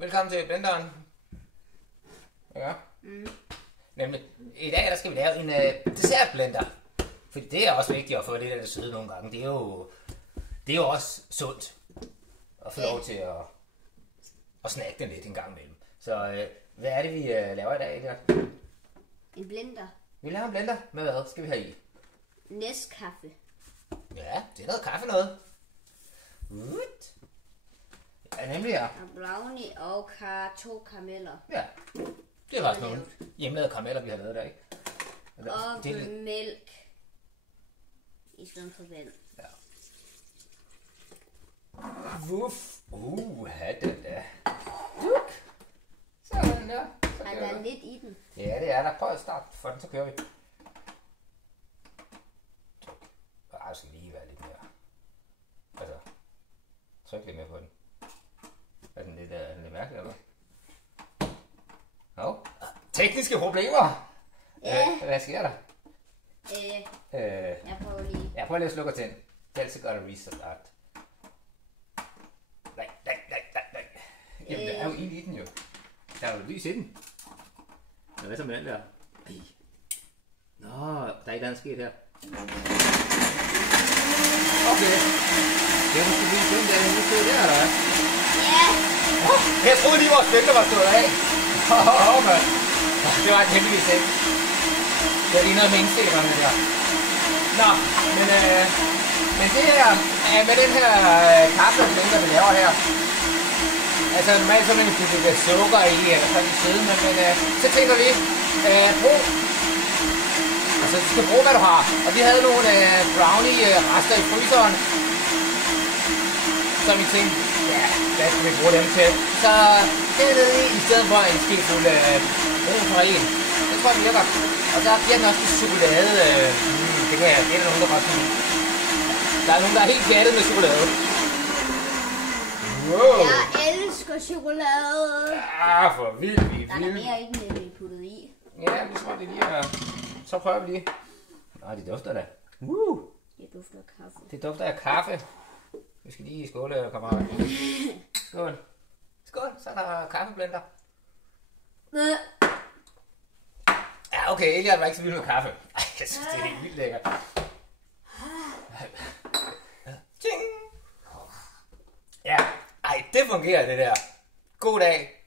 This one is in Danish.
Velkommen til blenderen. Ja. Nemlig, i dag der skal vi lave en dessertblender. Fordi det er også vigtigt at få det der søde nogle gange. Det er jo også sundt at få lov til at snakke den lidt en gang imellem. Så hvad er det, vi laver i dag, Elliot? En blender. Vi laver en blender. Med hvad skal vi have i? Nescafé. Ja, det er noget kaffe noget. Ja, nemlig ja. Og brownie og 2 karameller. Ja, det er faktisk nogle hjemmelavede karameller, vi har lavet der, ikke? Og mælk i stedet for vand. Ja. Wuff. Den der. Sådan der. Der er lidt i den. Ja, det er der. Prøv at starte for den, så kører vi. Jeg skal lige være lidt mere. Altså, tryk lidt mere på den. Er den lidt mærkelig, eller hvad? Tekniske problemer! Ja. Hvad sker der? Jeg prøver lige. Ja, prøv lige at slukke til den. Delta gør det restart. Nej. Jamen, der er jo en i den jo. Der er jo lys i den. Nå, hvad så med den der? Nå, der er ikke andet sket her. Okay. Det er måske lige den der, nu stod der, eller hvad? Ja. Jeg troede lige, vores blender var stået af. Man. Det var et hemmeligt sæt. Det er lige noget med indstillingerne der. Nå, men det her, med den her kaffeblender, vi laver her. Altså normalt så man putte lidt sukker i, eller sådan i siden, men så tænker vi, brug. Altså du skal bruge, hvad du har. Og vi havde nogle brownie-rester i fryseren. Så vi tænkte, ja, hvad skal vi bruge dem til? Så dernede i stedet for en skefuld brun farin. Det tror jeg virker. Og så giver den også lidt chokolade. Det er der nogen, der godt kan lide. Der er nogen, der er helt gattet med chokolade. Wow. Jeg elsker chokolade. Ja, for vildt. Der er mere i den, end vi puttede i. Ja, det tror jeg, det lige er. Så prøver vi lige. Nej, det dufter da. Det dufter af kaffe. Det dufter af kaffe. Vi skal lige skåle, kammerater. Skål. Skål, så er der kaffeblender. Ja, okay, Elliot var ikke så vild med kaffe. Ej, jeg synes, det er helt vildt lækkert. Tjing! Ja, ej, det fungerer det der. God dag.